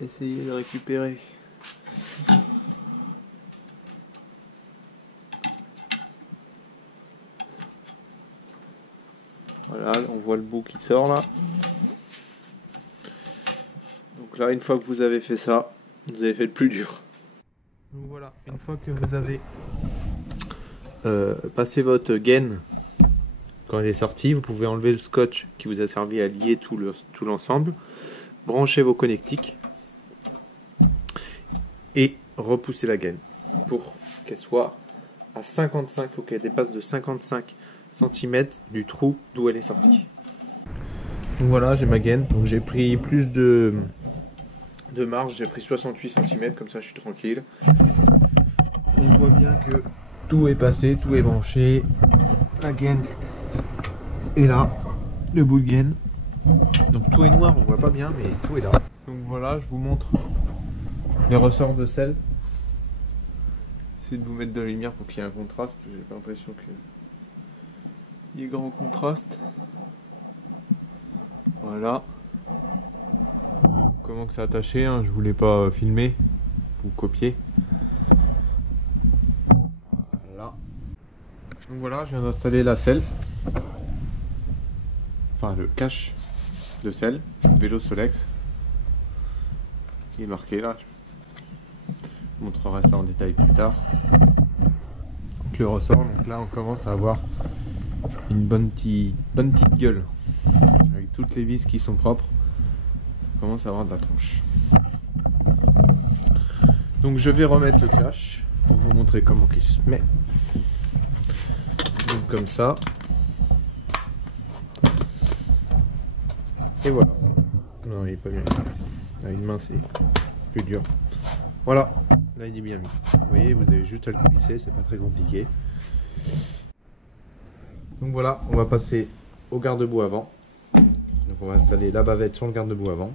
essayer de récupérer. Voilà, on voit le bout qui sort là. Donc là, une fois que vous avez fait ça, vous avez fait le plus dur. Donc voilà, une fois que vous avez passé votre gaine, quand elle est sortie, vous pouvez enlever le scotch qui vous a servi à lier tout l'ensemble, brancher vos connectiques et repousser la gaine pour qu'elle soit à 55, il faut qu'elle dépasse de 55 cm du trou d'où elle est sortie. Donc voilà, j'ai ma gaine, donc j'ai pris plus de marge, j'ai pris 68 cm, comme ça je suis tranquille. On voit bien que tout est passé, tout est branché, la gaine est là, le bout de gaine. Donc tout est noir, on voit pas bien, mais tout est là. Donc voilà, je vous montre les ressorts de sel. J'essaie de vous mettre de la lumière pour qu'il y ait un contraste, j'ai pas l'impression qu'il y ait grand contraste. Voilà. Comment que c'est attaché, hein, je voulais pas filmer, vous copier. Voilà. Donc voilà, je viens d'installer la selle. Enfin le cache de selle, Vélo Solex, qui est marqué là. Je vous montrerai ça en détail plus tard. Donc le ressort, donc là on commence à avoir une bonne petite gueule. Avec toutes les vis qui sont propres, ça commence à avoir de la tronche. Donc je vais remettre le cache pour vous montrer comment il se met. Donc comme ça. Et voilà. Non, il est pas bien. Là, une main, c'est plus dur. Voilà. Là, il est bien mis. Vous voyez, vous avez juste à le glisser, c'est pas très compliqué. Donc voilà, on va passer au garde-boue avant. Donc on va installer la bavette sur le garde-boue avant.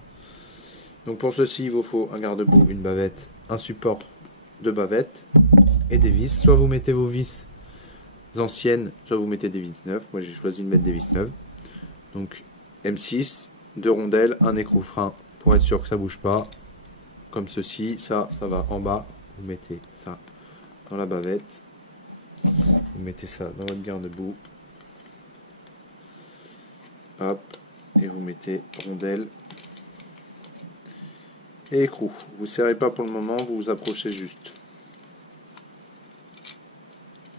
Donc pour ceci, il vous faut un garde-boue, une bavette, un support de bavette et des vis. Soit vous mettez vos vis anciennes, soit vous mettez des vis neuves. Moi, j'ai choisi de mettre des vis neuves. Donc M6, 2 rondelles, un écrou-frein pour être sûr que ça bouge pas. Comme ceci, ça va en bas. Vous mettez ça dans la bavette. Vous mettez ça dans votre garde-boue. Hop. Et vous mettez rondelle et écrou. Vous ne serrez pas pour le moment, vous vous approchez juste.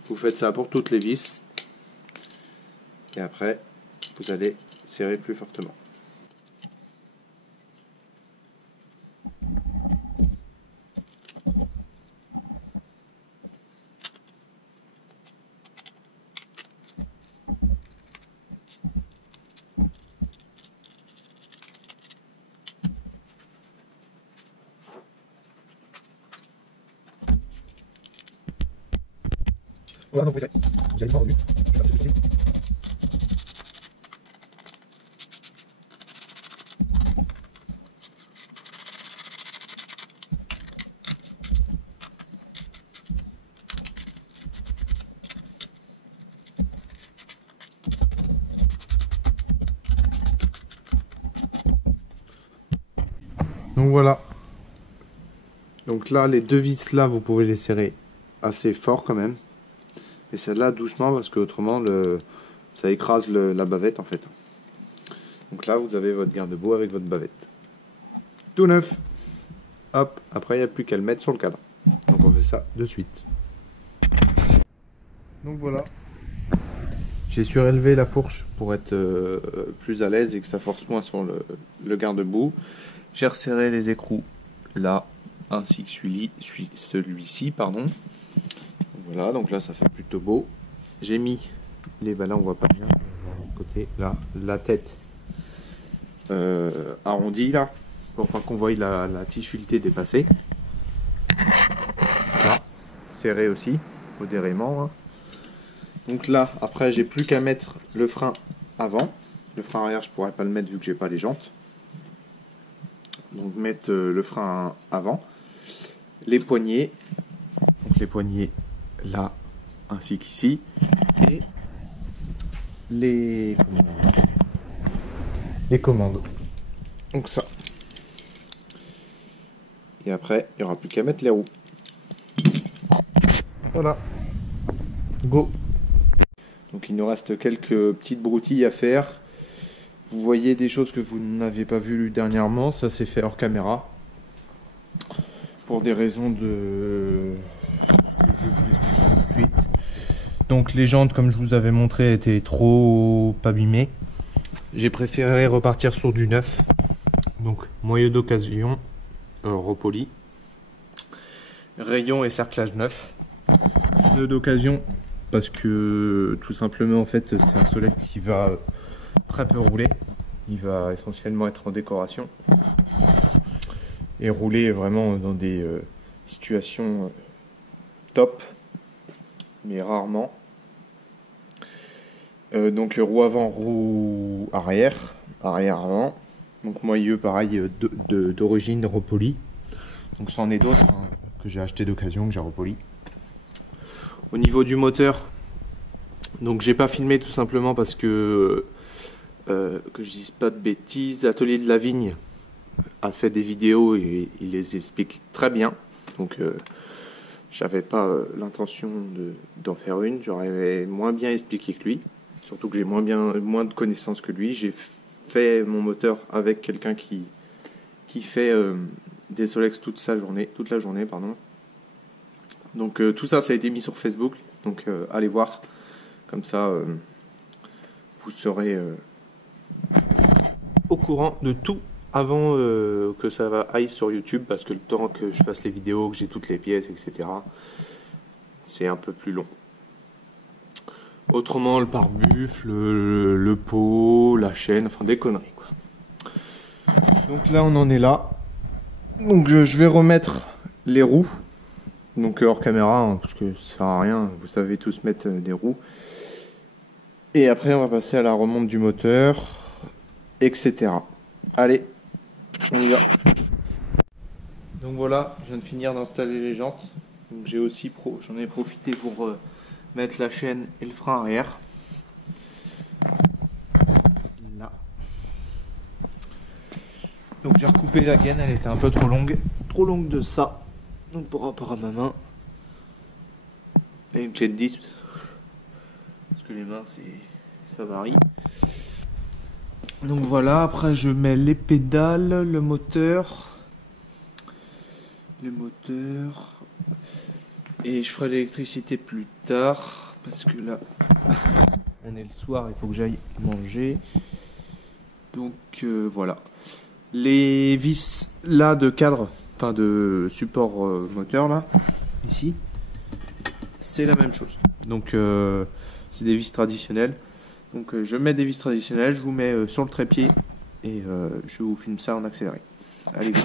Vous faites ça pour toutes les vis. Et après, vous allez serrer plus fortement. Voilà, donc vous allez voir au but. Je vais faire ce que donc voilà. Donc là, les deux vis là, vous pouvez les serrer assez fort quand même. Et celle-là doucement parce que autrement ça écrase la bavette en fait. Donc là, vous avez votre garde-boue avec votre bavette. Tout neuf. Hop, après il n'y a plus qu'à le mettre sur le cadre. Donc on fait ça de suite. Donc voilà. J'ai surélevé la fourche pour être plus à l'aise et que ça force moins sur le garde-boue. J'ai resserré les écrous là, ainsi que celui-ci, pardon. Voilà, donc là ça fait plutôt beau. J'ai mis les, là on voit pas bien, côté là, la tête arrondie là, pour pas qu'on voie la tige filetée dépasser. Là, serré aussi, au déraillement. Hein. Donc là, après j'ai plus qu'à mettre le frein avant. Le frein arrière je pourrais pas le mettre vu que j'ai pas les jantes. Donc mettre le frein avant. Les poignées. Donc les poignées là ainsi qu'ici et les commandes. Donc ça. Et après, il n'y aura plus qu'à mettre les roues. Voilà. Go. Donc il nous reste quelques petites broutilles à faire. Vous voyez des choses que vous n'avez pas vues dernièrement. Ça s'est fait hors caméra. Pour des raisons de... Je vais vous expliquer tout de suite. Donc les jantes, comme je vous avais montré, étaient trop abîmées. J'ai préféré repartir sur du neuf. Donc moyeu d'occasion, repoli. Rayon et cerclage neuf. Pneus d'occasion parce que tout simplement en fait c'est un Solex qui va très peu rouler. Il va essentiellement être en décoration. Et rouler vraiment dans des situations top, mais rarement. Donc roue avant, roue arrière, arrière avant. Donc moyeu pareil d'origine repoli. Donc c'en est d'autres hein, que j'ai acheté d'occasion, que j'ai repoli. Au niveau du moteur, donc j'ai pas filmé tout simplement parce que je dise pas de bêtises, Atelier de la Vigne a fait des vidéos et il les explique très bien. Donc j'avais pas l'intention d'en faire une, j'aurais moins bien expliqué que lui. Surtout que j'ai moins de connaissances que lui. J'ai fait mon moteur avec quelqu'un qui fait des Solex toute la journée, pardon. Donc tout ça, ça a été mis sur Facebook. Donc allez voir. Comme ça, vous serez au courant de tout avant que ça aille sur YouTube. Parce que le temps que je fasse les vidéos, que j'ai toutes les pièces, etc., c'est un peu plus long. Autrement, le pare-buffle, le pot, la chaîne, enfin des conneries quoi. Donc là, on en est là. Donc je vais remettre les roues. Donc hors caméra, hein, parce que ça sert à rien. Vous savez tous mettre des roues. Et après, on va passer à la remonte du moteur, etc. Allez, on y va. Donc voilà, je viens de finir d'installer les jantes. Donc j'en ai profité pour mettre la chaîne et le frein arrière. Là. Donc j'ai recoupé la gaine, elle était un peu trop longue de ça. Donc par rapport à ma main. Et une clé de 10. Parce que les mains ça varie. Donc voilà, après je mets les pédales, le moteur. Et je ferai l'électricité plus tard. Parce que là, on est le soir, il faut que j'aille manger. Donc voilà. Les vis là de cadre, enfin de support moteur là, ici, c'est la même chose. Donc c'est des vis traditionnelles. Donc je mets des vis traditionnelles, je vous mets sur le trépied et je vous filme ça en accéléré. Allez, go.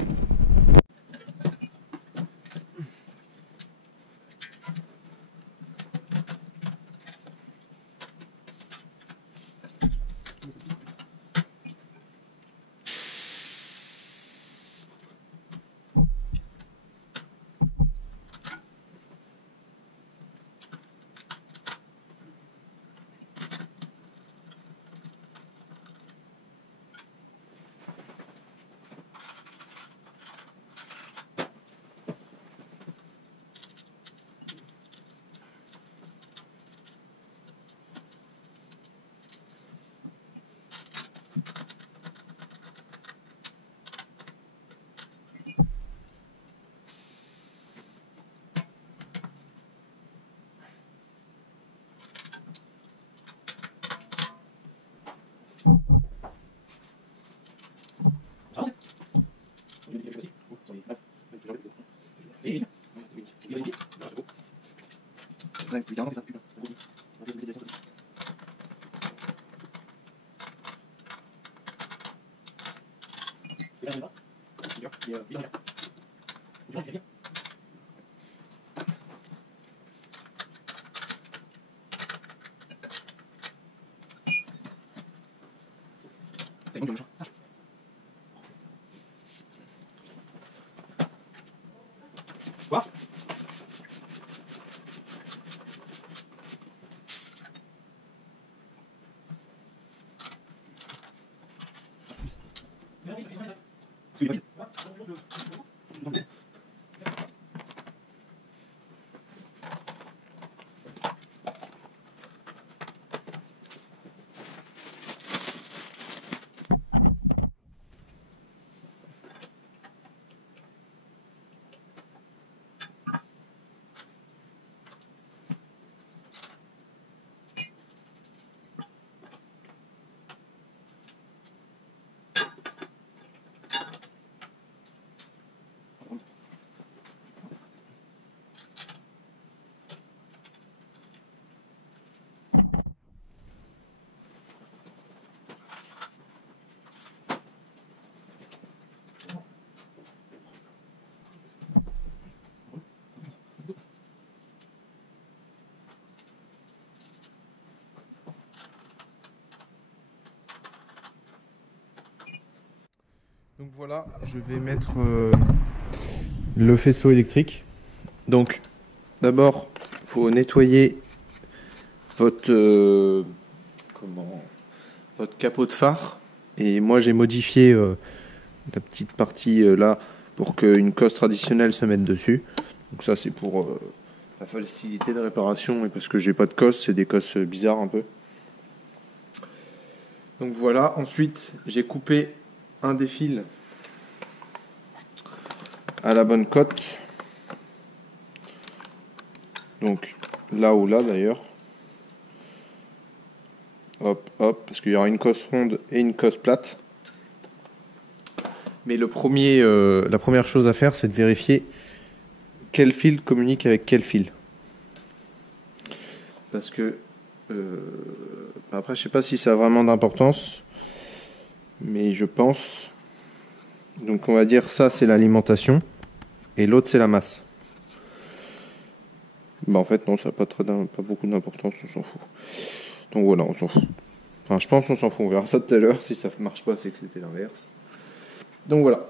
Quoi? voilà, je vais mettre le faisceau électrique. Donc, d'abord, il faut nettoyer votre, votre capot de phare. Et moi, j'ai modifié la petite partie là pour qu'une cosse traditionnelle se mette dessus. Donc ça, c'est pour la facilité de réparation et parce que j'ai pas de cosse, c'est des cosses bizarres un peu. Donc voilà, ensuite, j'ai coupé un des fils à la bonne cote. Donc là ou là d'ailleurs. Hop, hop, parce qu'il y aura une cosse ronde et une cosse plate. Mais la première chose à faire, c'est de vérifier quel fil communique avec quel fil. Parce que après, je sais pas si ça a vraiment d'importance, mais je pense. Donc on va dire ça, c'est l'alimentation, et l'autre c'est la masse. Bah en fait non, ça n'a pas beaucoup d'importance, on s'en fout. Donc voilà, on s'en fout. Enfin, je pense qu'on s'en fout, on verra ça tout à l'heure. Si ça ne marche pas, c'est que c'était l'inverse. Donc voilà.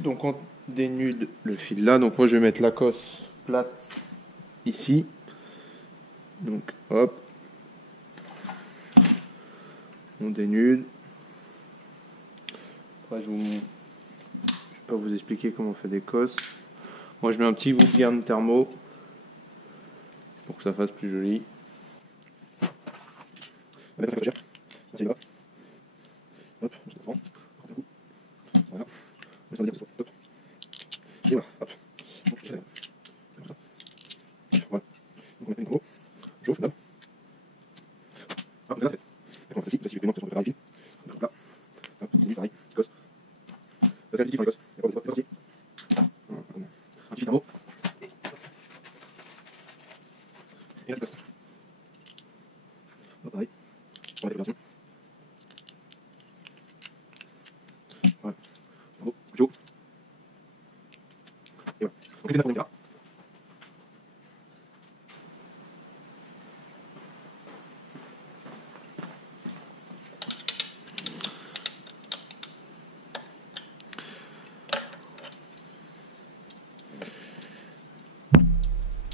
Donc on dénude le fil là. Donc moi je vais mettre la cosse plate ici. Donc hop. On dénude. Après je vais pas vous expliquer comment on fait des cosses. Moi je mets un petit bout de garde thermo pour que ça fasse plus joli. Hop, hop, voilà. Hop. Et voilà, hop. Voilà. Donc on met une gros. J'ouvre là. Hop, c'est là, c'est. Facile, facile, le paiement, on peut faire vite. Hop là. Hop, c'est pareil, gosse. Ça c'est additif dans les gosses. C'est parti. Un petit thermo. Et la gosse. Hop, pareil. On va l'opération. Voilà. Thermo, Joe. Et voilà. Donc les 9 on est là.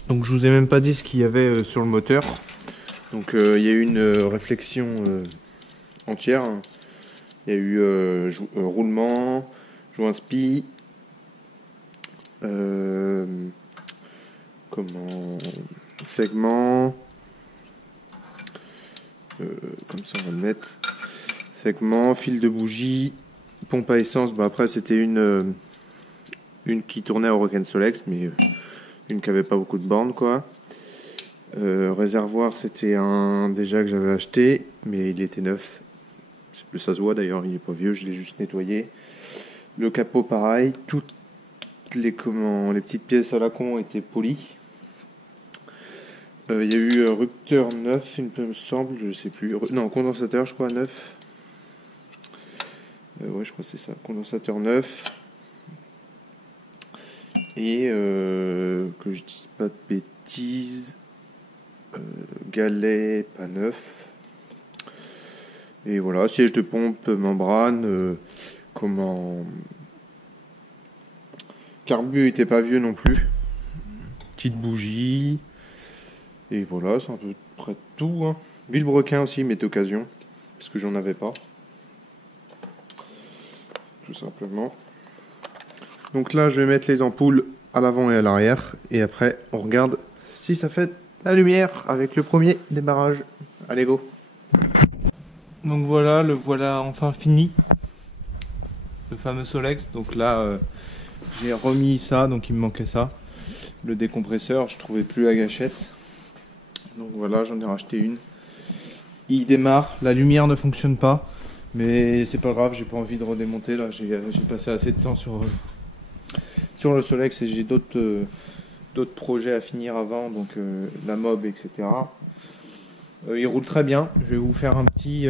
Donc je vous ai même pas dit ce qu'il y avait sur le moteur. Donc il y a eu une réflexion entière. Il y a eu roulement, joint spi, segment, comme ça on va le mettre, segment, fil de bougie, pompe à essence. Bah après c'était une qui tournait à Rock & Solex, mais une qui avait pas beaucoup de bornes quoi. Réservoir c'était un déjà que j'avais acheté, mais il était neuf. Ça se voit d'ailleurs, il est pas vieux, je l'ai juste nettoyé. Le capot pareil, toutes les petites pièces à la con étaient polies. Il y a eu rupteur neuf, il me semble, je sais plus. Non, condensateur, je crois, neuf. Ouais, je crois que c'est ça, condensateur neuf. Et que je dise pas de bêtises, galet pas neuf. Et voilà, siège de pompe, membrane, carbu était pas vieux non plus. Petite bougie. Et voilà, c'est à peu près tout. Hein. Vilebrequin aussi, mais d'occasion, parce que j'en avais pas. Tout simplement. Donc là, je vais mettre les ampoules à l'avant et à l'arrière. Et après, on regarde si ça fait la lumière avec le premier démarrage. Allez, go! Donc voilà, le voilà enfin fini. Le fameux Solex. Donc là, j'ai remis ça, donc il me manquait ça. Le décompresseur, je trouvais plus la gâchette. Donc voilà, j'en ai racheté une. Il démarre, la lumière ne fonctionne pas. Mais c'est pas grave, j'ai pas envie de redémonter. Là, j'ai passé assez de temps sur le Solex et j'ai d'autres projets à finir avant. Donc la mob, etc. Il roule très bien. Je vais vous faire un petit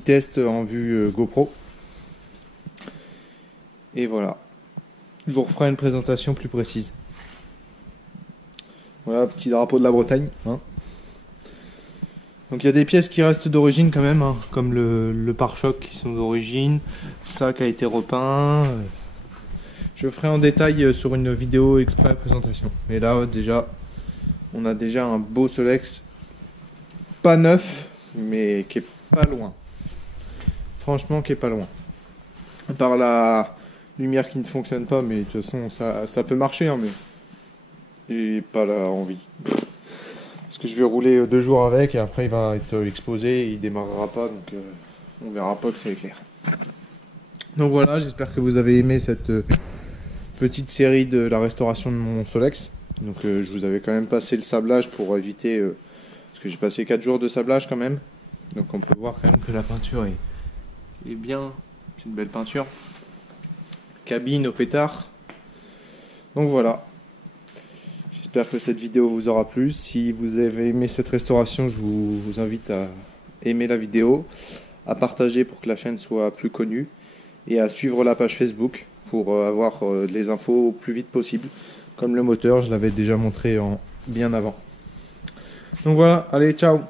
test en vue GoPro. Et voilà. Je vous referai une présentation plus précise. Voilà, petit drapeau de la Bretagne. Hein. Donc il y a des pièces qui restent d'origine quand même, hein, comme le pare-choc qui sont d'origine, ça qui a été repeint. Je ferai en détail sur une vidéo exprès présentation. Mais là déjà, on a déjà un beau Solex, pas neuf, mais qui est pas loin. Franchement, qui est pas loin. À part la lumière qui ne fonctionne pas, mais de toute façon ça peut marcher, hein, mais j'ai pas la envie. Parce que je vais rouler 2 jours avec et après il va être exposé et il démarrera pas, donc on verra pas que c'est clair. Donc voilà, j'espère que vous avez aimé cette petite série de la restauration de mon Solex. Donc je vous avais quand même passé le sablage pour éviter, parce que j'ai passé 4 jours de sablage quand même. Donc on peut voir quand même que la peinture est bien, c'est une belle peinture. Cabine au pétard. Donc voilà. J'espère que cette vidéo vous aura plu. Si vous avez aimé cette restauration, je vous invite à aimer la vidéo, à partager pour que la chaîne soit plus connue et à suivre la page Facebook pour avoir les infos au plus vite possible. Comme le moteur, je l'avais déjà montré bien avant. Donc voilà, allez, ciao!